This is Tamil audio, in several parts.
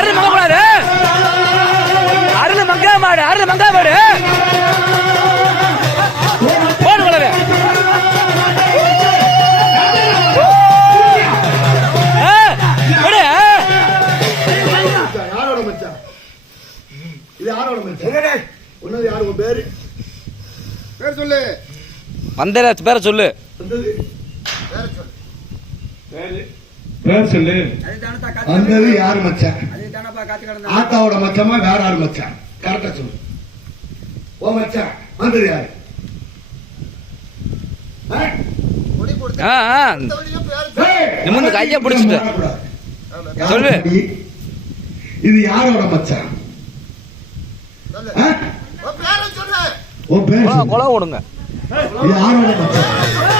அருள் மங்க மாடு அருள் மங்கா மாடு அருள் மங்கா மாடு போடு. வளரு உன் பேரு பேர் சொல்லு. வந்த பேரை சொல்லு. வந்தது பேர் சொல்லு. வந்தது யாரு மச்சான்? ஆத்தாவோட மச்சமா வேற யாரு மச்சான்? கரெக்டா சொல்லு. ஓ மச்சான் வந்தது யாரு? கையை பிடிச்சிட்டு. சொல்லு. இது யாரோட மச்சான்? உன் பேர் கொலை விடுங்க யாரோட மச்சான்?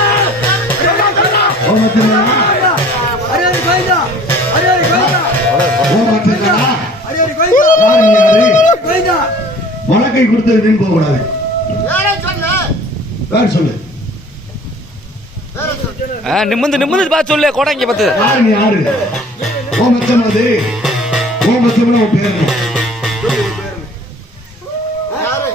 வழக்கை கொடுத்தது நீ போக கூடாது. பேர் சொல்லு. ஆ, நிமிர்ந்து நிமிர்ந்து பார்த்து சொல்லு கோடங்க பார்த்து யாரு நீ யாரு? ஓ மச்சம் அது. ஓ மச்சம் உன் பேர் யாரு?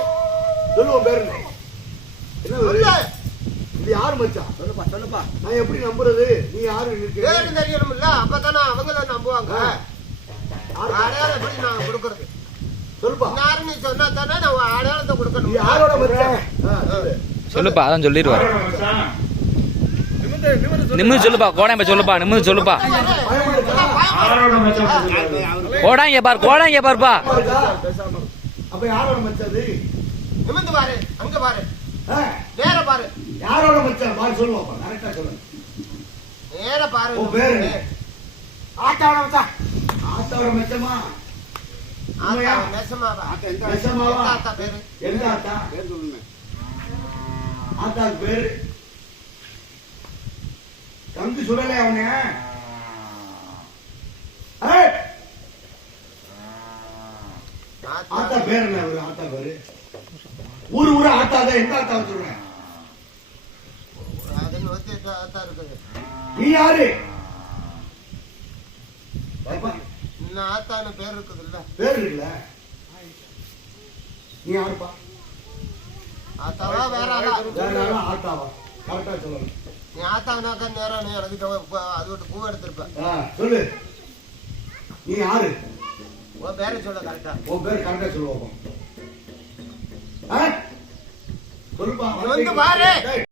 நான் எப்படி நம்புறது? நீ யாரு? நிற்கிறீங்க? பேரு தெரியணும்ல. அப்பதானே அவங்கள நம்புவாங்க. அடையாளம் எப்படி நான் கொடுக்கறது சொல்லுப்பா. யாருன்னு சொன்னா தானே நான் அடையாளத்தை கொடுக்கணும் யாரோட. சொல்லுப்பா அதான் சொல்லிடுவாரு. நிமிர்ந்து சொல்லுப்பா கோடாங்க சொல்லுப்பா நிமிர்ந்து சொல்லுப்பா. கோடாங்க பாரு கோடாங்க பாருப்பா? அப்ப யாரோட மச்சான் அது? நிமிந்து பாரு அங்க பாரு. ஆ, நேர பாரு. யாரோட மச்சான் பாரு சொல்லுவாப்பா கரெக்டா சொல்லு நேர பாரு? ஆட்டாவோட மச்சான் எந்த ஆத்தா? ஆத்தாக்கு பேரு. தம்பி சொல்லல அவன ஆத்தா. பேர் என்ன அவரு ஆத்தா பேரு. ஊரு ஊரு ஆத்தா தான்? எந்த ஆத்தா சொல்றேன் நீ யாரு? இன்னும் ஆத்தான்னு பேர் இருக்குது இல்ல பேர் இருக்குல்ல நீ யாருப்பா ஆத்தாவா வேற ஆளா ஆத்தாவா? கரெக்டா சொல்லணும். நீ ஆத்தாவனாக்கா நேரம் நீ எனக்கு அது விட்டு பூ எடுத்திருப்ப. சொல்லு. நீ யாரு? உன் பேரை சொல்ல கரெக்டா உன் பேர் கரெக்டா சொல்லுவோம். சொல்லுப்பா. வந்து பாரு.